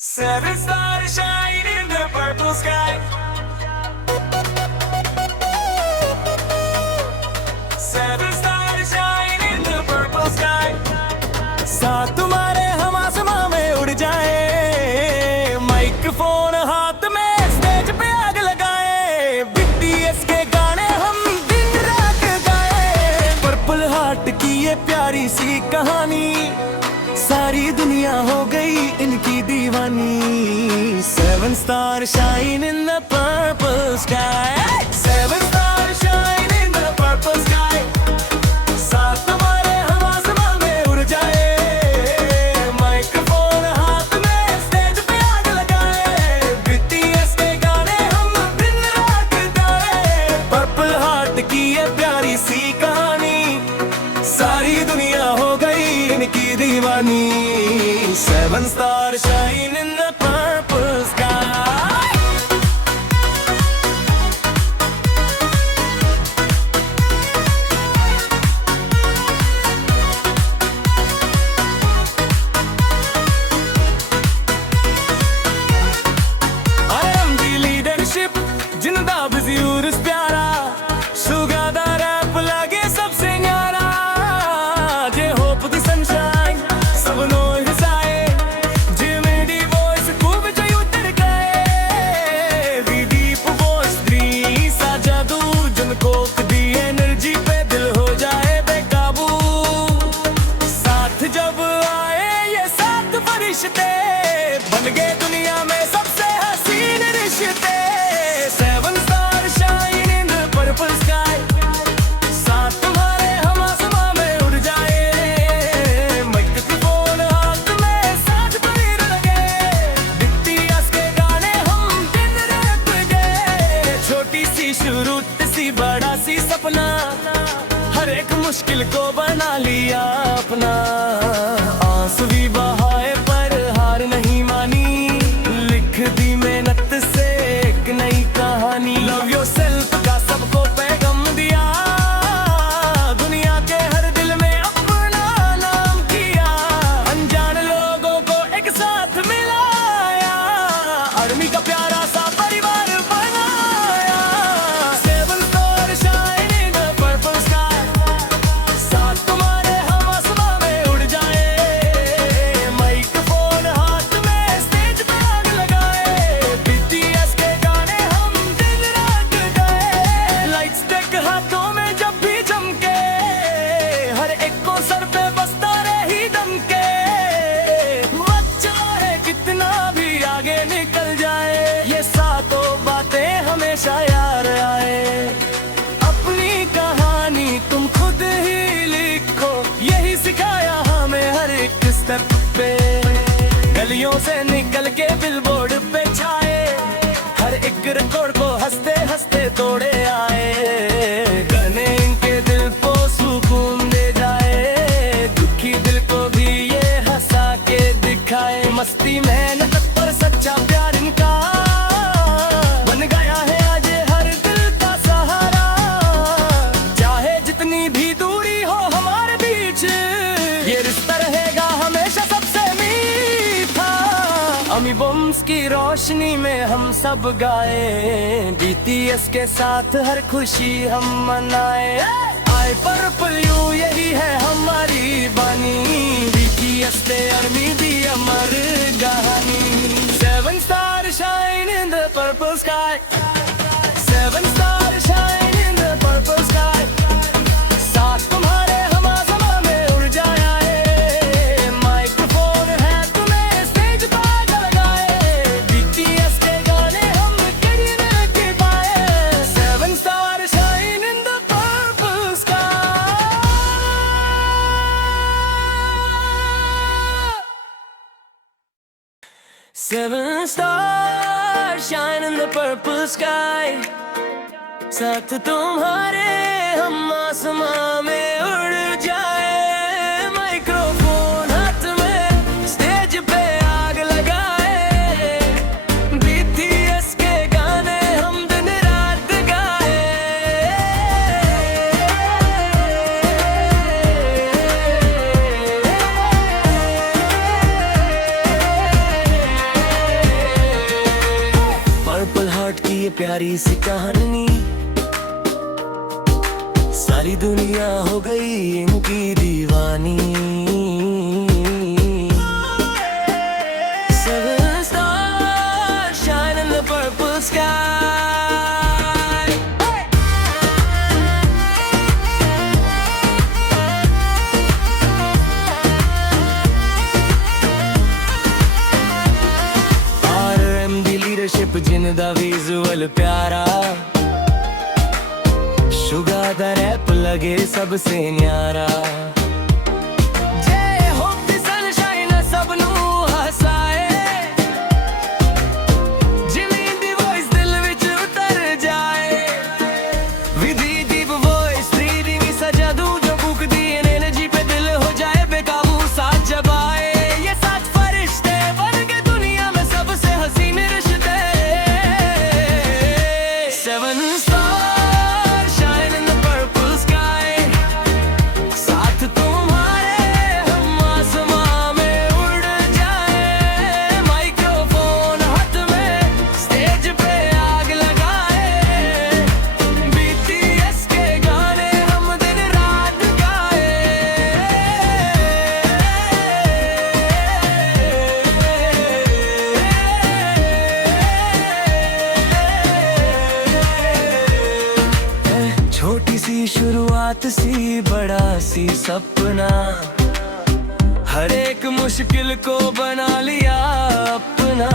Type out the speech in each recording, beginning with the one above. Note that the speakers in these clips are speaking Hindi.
Seven stars shine in the purple sky. Seven stars shine in the purple sky. साथ तुम्हारे हम आसमां में उड़ जाए, माइक्रोफोन हाथ में स्टेज पे आग लगाए, बीटीएस के गाने हम दिन रात गाए। पर्पल हार्ट की ये प्यारी सी कहानी, सारी दुनिया हो गई इनकी दीवानी। Seven stars shine in the purple sky. Seven stars shine in the purple sky. साथ तुम्हारे हम आसमां में उड़ जाए, माइक्रोफोन हाथ में स्टेज पे आग लगाए, बीटीएस के गाने हम दिन रात गाए। पर्पल हार्ट की ये प्यारी सी कहानी, सारी दुनिया हो गई इनकी दीवानी। Seven stars shine in the purple sky. I am the leadership, जिंदा बिज़ूर प्यारा, सुगादा रैप लगे सबसे न्यारा। जे hope the sunshine, सब नो हिसाए, जे मेरी voice खूब जो तड़काए। The deep voice दी सा जादू, जिनको दी एनर्जी पे दिल हो जाए बेकाबू। साथ जब आए ये सात फरिश्ते, बन गए दुनिया में सबसे हसीन रिश्ते। Seven stars shine in the purple sky. साथ तुम्हारे हम आसमां में उड़ जाए, माइक्रोफोन हाथ में साथ पीर लगे, बीटीएस के गाने हम दिन रात गए। छोटी सी शुरू सी बड़ा सी सपना, हर एक मुश्किल को बना लिया अपना। आंसू भी बहाए पर हार नहीं मानी, लिख दी मेहनत से एक नई कहानी। लव योरसेल्फ का सबको पैगाम दिया, दुनिया के हर दिल में अपना नाम किया। अनजान लोगों को एक साथ मिलाया, आर्मी का प्यारा सा परिवार बनाया। Seven stars shine in the purple sky. साथ तुम्हारे हम आसमां में उड़ जाए, माइक्रोफोन हाथ में स्टेज पे आग लगाए, बीटीएस के गाने हम दिन रात गाए। लाइट्स टेक हाथों में जब भी चमके, हर एक को सर पे बसता रही दमके। बच्चा है कितना भी आगे निकल जाए, ये सातों बातें हमेशा याद आए। अपनी कहानी तुम खुद ही लिखो, यही सिखाया हमें हर एक स्टेप पे। गलियों से निकल के बिलबोर्ड पे छाए, हर एक रिकॉर्ड को हंसते हंसते तोड़े आए। गाने इनके दिल को सुकून दे जाए, दुखी दिल को भी ये हंसा के दिखाए। मस्ती मेहनत पर सच्चा प्यार इनका बन गया है आज हर दिल का सहारा। चाहे जितनी भी दूरी हो हमारे बीच, ये रिश्ता रहेगा हमेशा सबसे मीठा। अमी बम्स की रोशनी में हम सब गाए, बीटीएस के साथ हर खुशी हम मनाए। आई पर्पल यू यही है हमारी बानी, बीटीएस ते आर्मी दी अमर कहानी। Seven stars shine in the purple sky. Seven stars shine in the purple sky. साथ तुम्हारे हम आसमां में उड़ जाए, माइक्रोफोन हाथ में स्टेज पे आग लगाए, बीटीएस के गाने हम कहीं न पाए। Seven stars shine in the purple sky. Seven stars shine in the purple sky. साथ तुम्हारे हम आसमां में उड़ जाए, माइक्रोफोन हाथ में स्टेज पे आग लगाए, बीटीएस के गाने हम दिन रात गाए। प्यारी सी कहानी, सारी दुनिया हो गई इनकी दीवानी। Seven stars shine in the purple sky. जिनदा विजुअल प्यारा, शुगा दा रैप लगे सबसे न्यारा। जय होप दी सनशाइन सबनू हसाए, जिमी दी वॉइस दिल विच उतर जाए। विधि दीप वॉइस थ्री दी भी सजा दूं जो बुक दी एनर्जी पे दिल हो जाए बेकाबू साथ जब आए। ये सात फरिश्ते बन के दुनिया में सबसे हसीन रिश्ते। Seven stars shine in the purple sky. साथ तुम्हारे हम आसमां में उड़ जाए। माइक्रोफोन हाथ में स्टेज पे आग लगाए। BTS के गाने हम दिन रात गाए। छोटी सी शुरुआत सी बड़ा सी सपना, हर एक मुश्किल को बना लिया अपना।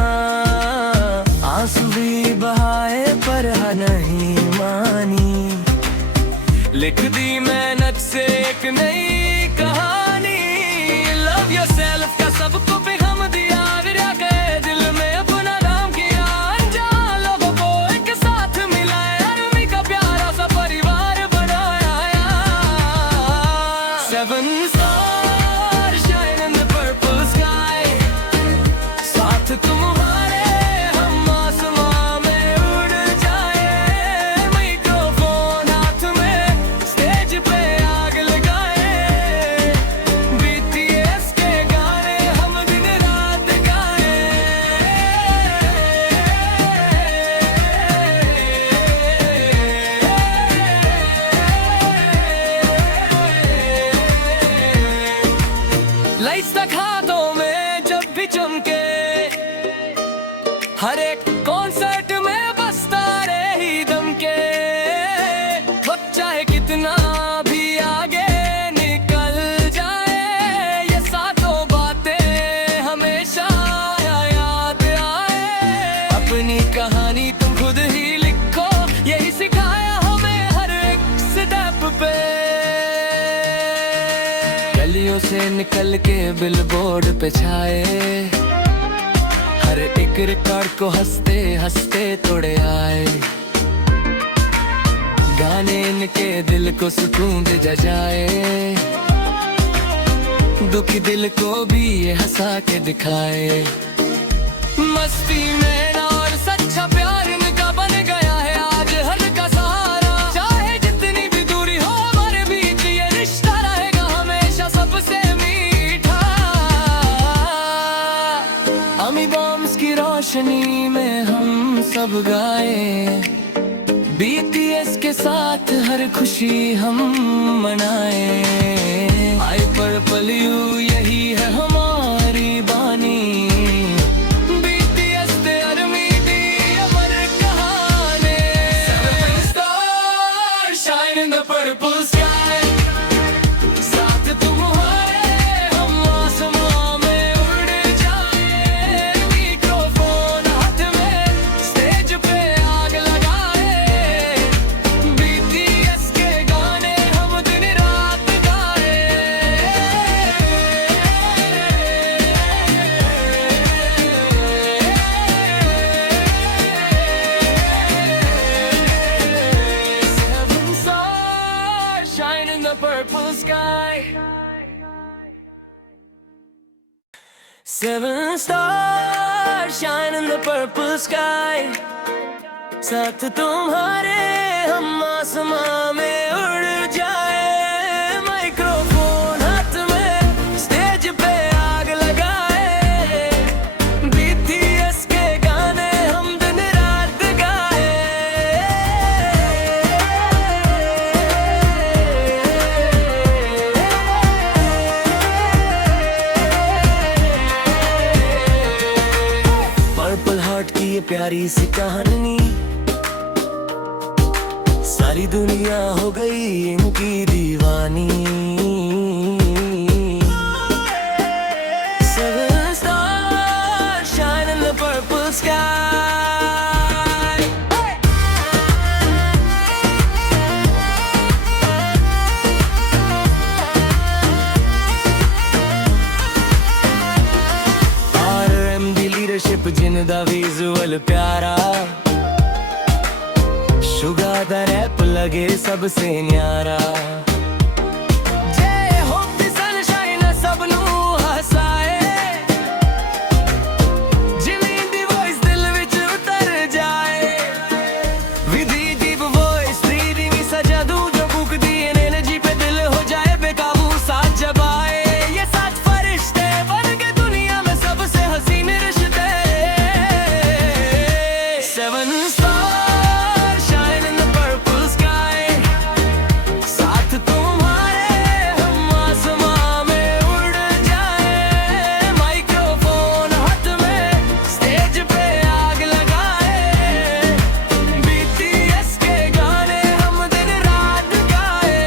आंसू भी बहाए पर नहीं मानी, लिख दी मेहनत से एक नई कहानी। लव योरसेल्फ का सबको पैगाम दिया, विरा के दिल में अपना नाम किया। अनजान लोगों को एक साथ मिलाया, आर्मी का प्यारा सा परिवार बनाया। Seven stars shine in the purple sky. साथ तुम्हारे हम आसमां में उड़ जाए। माइक्रोफोन हाथ में स्टेज पे आग लगाए। BTS के गाने हम दिन रात गाए। लाइट्स तक हाथों में जब भी चमके, हर एक कॉन्सर्ट में बसता रहे ही दमके। वक्त चाहे कितना भी आगे निकल जाए, ये सातों बातें हमेशा याद आए। अपनी कहानी तुम खुद ही लिखो, यही सिखाया हमें हर एक स्टेप पे। गलियों से निकल के बिलबोर्ड पे छाए, हर एक रिकॉर्ड को हंसते हंसते तोड़े आए। गाने इनके दिल को सुकून दे जाए, दुखी दिल को भी ये हंसा के दिखाए। मस्ती में ना और सच्चा प्यार इनका बन गया है आज हर का सहारा। चाहे जितनी भी दूरी हो हमारे बीच, ये रिश्ता रहेगा हमेशा सबसे मीठा। अमी बॉम्ब्स की रोशनी में हम सब गाए, BTS के साथ हर खुशी हम मनाए। आई पर्पल यू यही है हमारी बानी। BTS दे आर्मी दी अमर कहानी। Seven stars shine in the purple sky. साथ तुम्हारे हम आसमां में उड़ जाए। माइक्रोफोन हाथ में स्टेज पे आग लगाए। BTS के गाने हम दिन रात गाए। Seven stars shine in the purple sky. Seven stars shine in the purple sky. साथ तुम्हारे हम आसमां में उड़ जाए। माइक्रोफोन हाथ में स्टेज पे आग लगाए। BTS के गाने हम दिन रात गाए। प्यारी सी कहानी, सारी दुनिया हो गई इनकी दीवानी। Seven stars shine in the purple sky. जिनदा विजुअल प्यारा, शुगा दा रैप लगे सबसे न्यारा। जय होप दी सनशाइन सबनू हसाए, जिमी दी वॉइस दिल विच उतर जाए। विधि डीप वॉइस थ्री दी मिसा जादू जो फूक दी एनर्जी पे दिल हो जाए बेकाबू साथ जब आए। ये साथ फरिश्ते बन के दुनिया में सबसे हसीन रिश्ते। Seven stars shine in the purple sky. साथ तुम्हारे हम आसमां में उड़ जाए। माइक्रोफोन हाथ में स्टेज पे आग लगाए। BTS के गाने हम दिन रात गाए।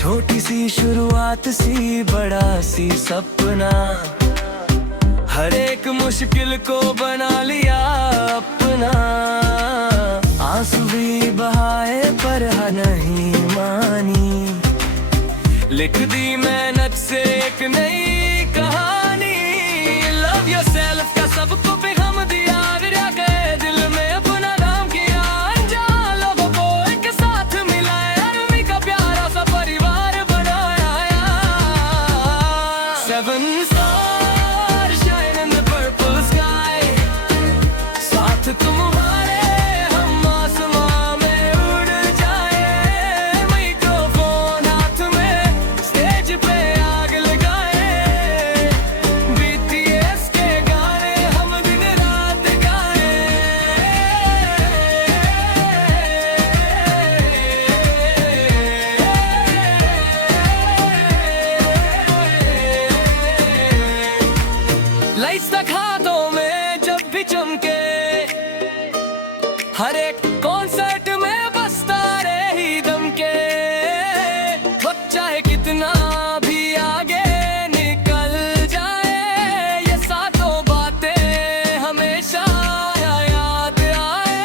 छोटी सी शुरुआत सी बड़ा सी सपना, हर एक मुश्किल को बना लिया अपना। आंसू भी बहाए पर नहीं मानी, लिख दी मेहनत से एक नई कहानी। लव योरसेल्फ का सबको पैगाम दिया, गिरा गए दिल में अपना नाम किया। अनजान लोगों को एक साथ मिलाया, आर्मी का प्यारा सा परिवार बनाया। Seven stars shine in the purple sky. साथ तुम्हारे हम आसमां में उड़ जाए। माइक्रोफोन हाथ में स्टेज पे आग लगाए। BTS के गाने हम दिन रात गाए। लाइट्स तक हाथों में जब भी चमके, हर एक कॉन्सर्ट में बसता रहे ही दमके। वक्त चाहे कितना भी आगे निकल जाए, ये सातों बातें हमेशा याद आए।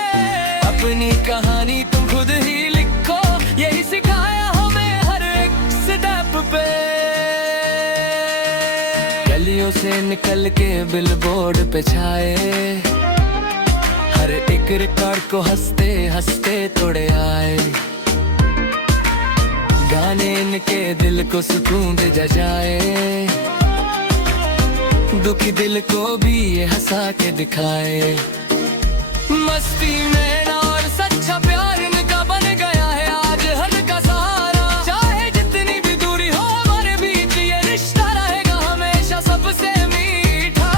अपनी कहानी तुम खुद ही लिखो, यही सिखाया हमें हर एक स्टेप पे। गलियों से निकल के बिलबोर्ड पे छाए, हर एक रिकॉर्ड को हंसते हंसते तोड़े आए। गाने इनके दिल को सुकून दे जाए, दुखी दिल को भी ये हंसा के दिखाए। मस्ती में और सच्चा प्यार इनका बन गया है आज हर का सहारा। चाहे जितनी भी दूरी हो हमारे बीच, ये रिश्ता रहेगा हमेशा सबसे मीठा।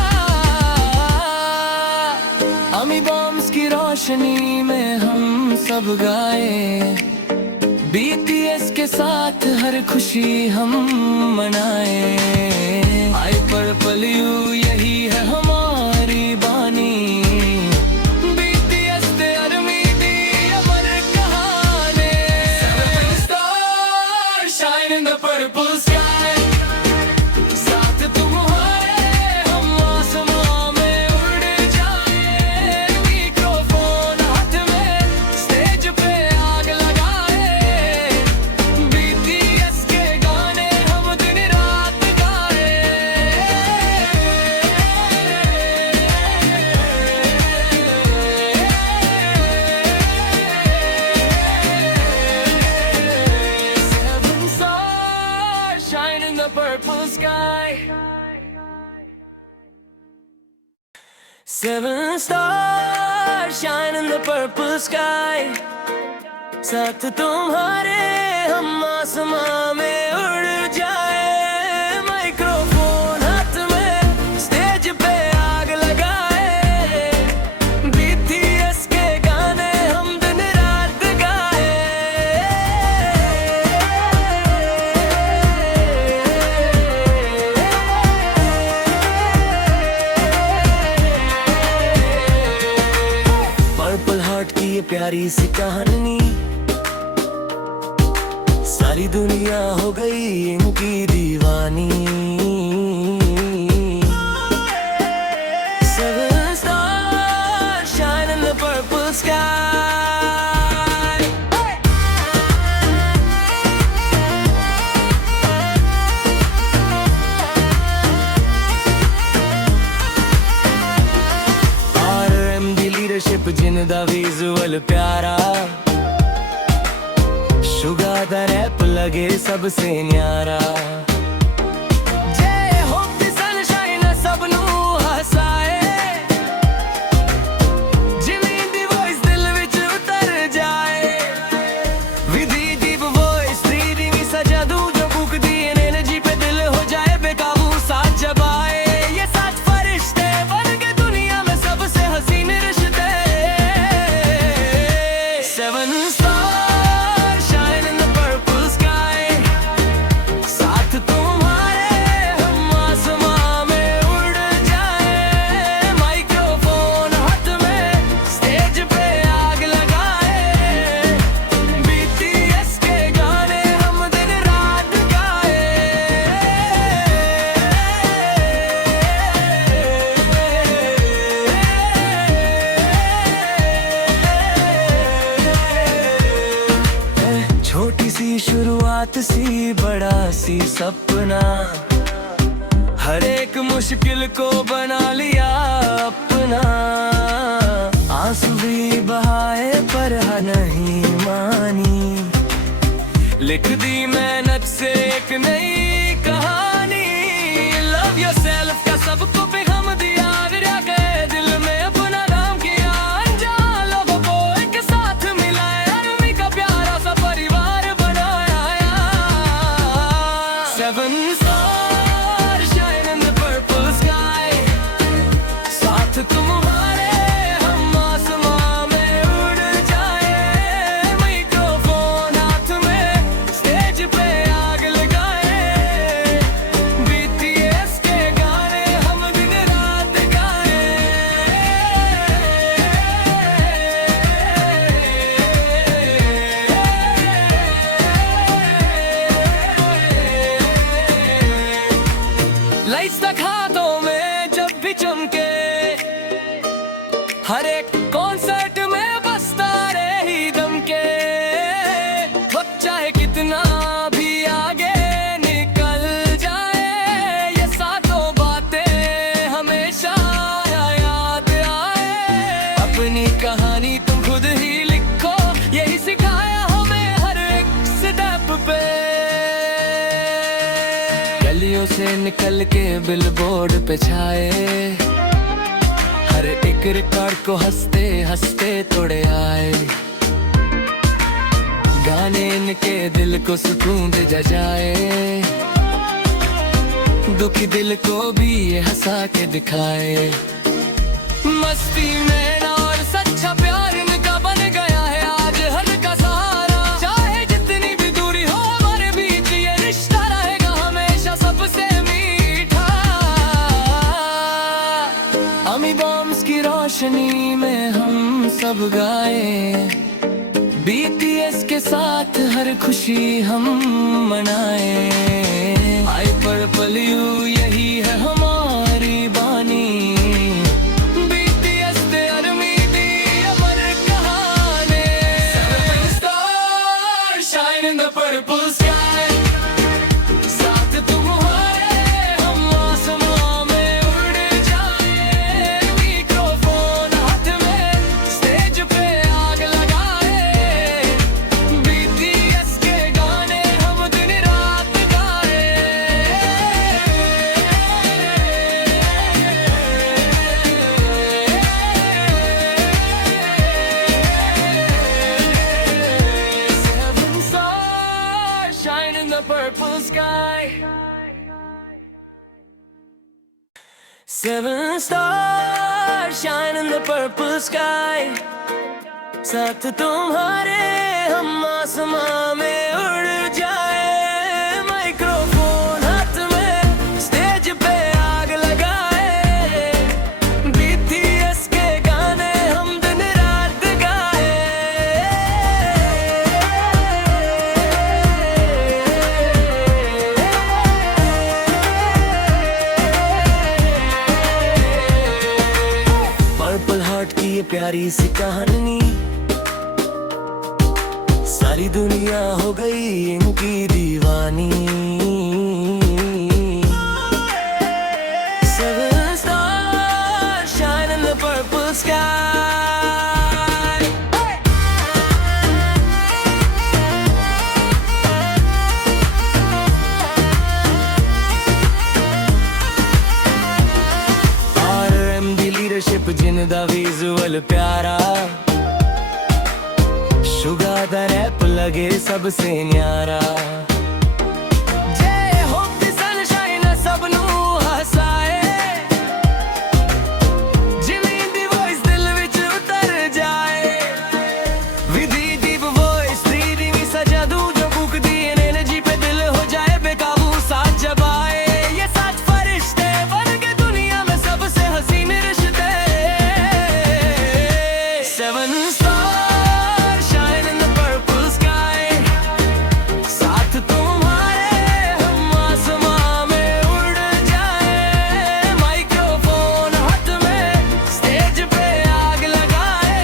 अमी बॉम्ब्स की रोशनी में हम सब गाए, BTS के साथ हर खुशी हम मनाए। आई पर्पल यू यही है हमारी बानी। BTS दे आर्मी दी अमर कहानी। Seven stars shine in the purple sky. साथ तुम्हारे हम आसमां में उड़ जाए। माइक्रोफोन हाथ में स्टेज पे आग लगाए। BTS के गाने हम दिन रात गाए। Seven stars shine in the purple sky. Seven stars shine in the purple sky. साथ तुम्हारे हम आसमां में उड़ जाए। माइक्रोफोन हाथ में स्टेज पे आग लगाए। BTS के गाने हम दिन रात गाए। प्यारी सी कहानी, सारी दुनिया हो गई इनकी दीवानी। Seven stars shine in the purple sky. जिनदा विजुअल प्यारा, शुगा दा रैप लगे सबसे न्यारा। जय होप दी सनशाइन सब नू हसाए, जिमी दी वॉइस दिल विच उतर जाए। विधि डीप वॉइस 3D वी सजा दूं जो बुक दी एनर्जी पे दिल हो जाए बेकाबू साथ जब आए। ये साथ फरिश्ते बन के दुनिया में सबसे हसीन रिश्ते। Seven stars shine in the purple sky. साथ तुम्हारे हम आसमां में उड़ जाए। माइक्रोफोन हाथ में स्टेज पे आग लगाए। BTS के गाने हम दिन रात गाए। छोटी सी शुरुआत सी बड़ा सी सपना, हर एक मुश्किल को बना लिया अपना। आंसू भी बहाए पर हार नहीं मानी, लिख दी मेहनत से एक नई कहानी। लव योरसेल्फ का सबको पैगाम दिया, गिरा गए दिल में अपना नाम किया। अनजान लोगों को एक साथ मिलाया, आर्मी का प्यारा सा परिवार बनाया। Seven stars shine in the purple sky. साथ तुम्हारे हम आसमां में उड़ जाए। माइक्रोफोन हाथ में स्टेज पे आग लगाए। BTS के गाने हम दिन रात गाए। लाइट्स तक हाथों में जब भी चमके, हर एक कॉन्सर्ट में बसता रहे ही दमके। वक्त चाहे कितना भी आगे निकल जाए, ये सातों बातें हमेशा याद आए। अपनी कहानी तुम खुद ही लिखो, यही सिखाया हमें हर एक स्टेप पे। गलियों से निकल के बिलबोर्ड पे छाए, हर एक रिकॉर्ड को हंसते हंसते तोड़े आए। गाने इनके दिल को सुकून दे जाए, दुखी दिल को भी ये हंसा के दिखाए। मस्ती में और सच्चा प्यार इनका बन गया है आज हर का सहारा। चाहे जितनी भी दूरी हो हमारे बीच, ये रिश्ता रहेगा हमेशा सबसे मीठा। अमी बॉम्ब्स की रोशनी में हम सब गाए, BTS के साथ हर खुशी हम मनाए। आई पर्पल यू यही है हमारी बानी। BTS दे आर्मी दी अमर कहानी। Seven stars shine in the purple sky. साथ तुम्हारे हम आसमां में उड़ जाए। माइक्रोफोन हाथ में स्टेज पे आग लगाए। BTS के गाने हम दिन रात गाए। Seven stars shine in the purple sky. Seven stars shine in the purple sky. साथ तुम्हारे हम आसमां में उड़ जाए। माइक्रोफोन हाथ में स्टेज पे आग लगाए। BTS के गाने हम दिन रात गाए। सी कहानी, सारी दुनिया हो गई इनकी दीवानी। Seven stars shine in the purple sky. जिनदा विजुअल प्यारा, शुगा दा रैप लगे सबसे न्यारा। जय होप दी सनशाइन सबनू हसाए, जिमीं दी वॉइस दिल विच उतर जाए। विधि दीप वॉइस थ्री दी भी सजा दूं जो बुक दी एनर्जी पे दिल हो जाए बेकाबू साथ जब आए। ये सात फरिश्ते बन के दुनिया में सबसे हसीन रिश्ते। Seven stars shine in the purple sky. साथ तुम्हारे हम आसमां में उड़ जाए। माइक्रोफोन हाथ में स्टेज पे आग लगाए।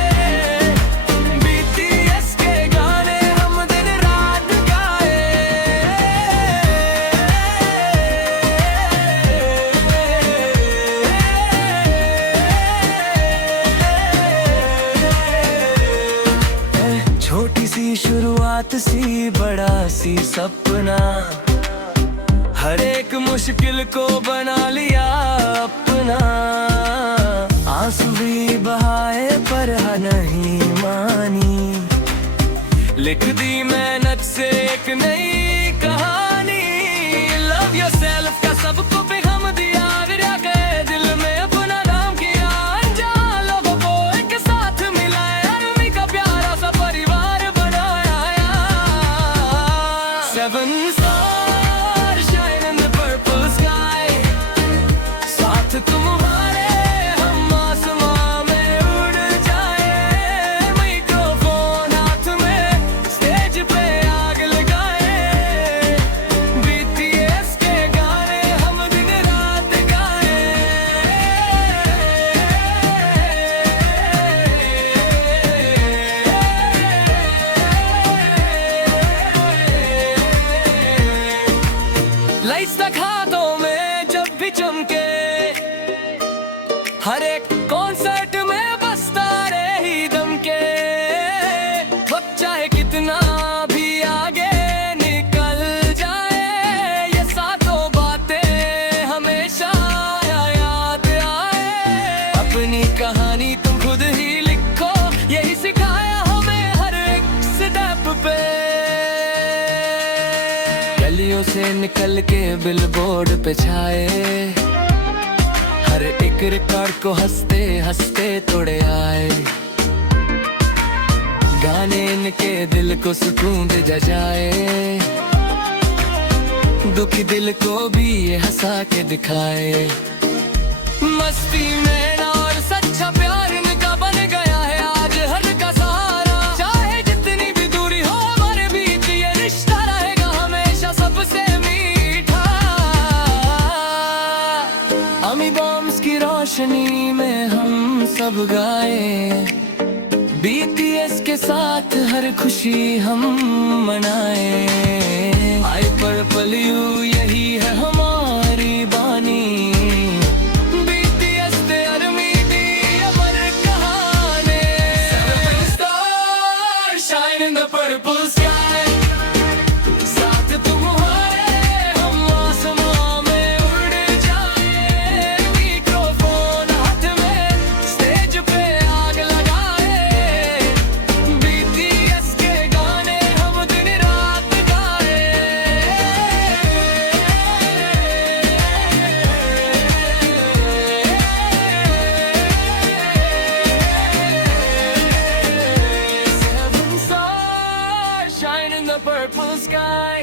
BTS के गाने हम दिन रात गाए। छोटी सी शुरुआत सी बड़ा सी सपना, हर एक मुश्किल को बना लिया अपना। आंसू भी बहाए पर नहीं मानी, लिख दी मेहनत से एक नई कहानी। लव योरसेल्फ का सबको पैगाम दिया, विरा गए दिल में अपना नाम किया। अनजान लोगों को एक साथ मिलाया, आर्मी का प्यारा सा परिवार बनाया। Seven stars shine in the purple sky. साथ तुम्हारे हम आसमां में उड़ जाए। माइक्रोफोन हाथ में स्टेज पे आग लगाए। BTS के गाने हम दिन रात गाए। लाइट्स तक हाथों में जब भी चमके, हर एक कॉन्सर्ट में बसता रहे ही दमके। वक्त चाहे कितना भी आगे निकल जाए, ये सातों बातें हमेशा याद आए। अपनी कहानी तुम खुद ही लिखो, यही सिखाया हमें हर एक स्टेप पे। गलियों से निकल के बिलबोर्ड पे छाए, हर एक रिकॉर्ड को हंसते हंसते तोड़े आए। गाने इनके दिल को सुकून दे जाए, दुखी दिल को भी ये हंसा के दिखाए। मस्ती में और सच्चा प्यार इनका बन गया है आज हर का सहारा। चाहे जितनी भी दूरी हो हमारे बीच, ये रिश्ता रहेगा हमेशा सबसे मीठा। अमी बॉम्ब्स की रोशनी में हम सब गाए, BTS के साथ हर खुशी हम मनाए। आई पर्पल यू यही है हमारी बानी। BTS दे आर्मी दी अमर कहानी। Seven stars shine in the purple sky. साथ तुम्हारे हम आसमां में उड़ जाए। माइक्रोफोन हाथ में स्टेज पे आग लगाए। BTS के गाने हम दिन रात गाए। Seven stars shine in the purple sky.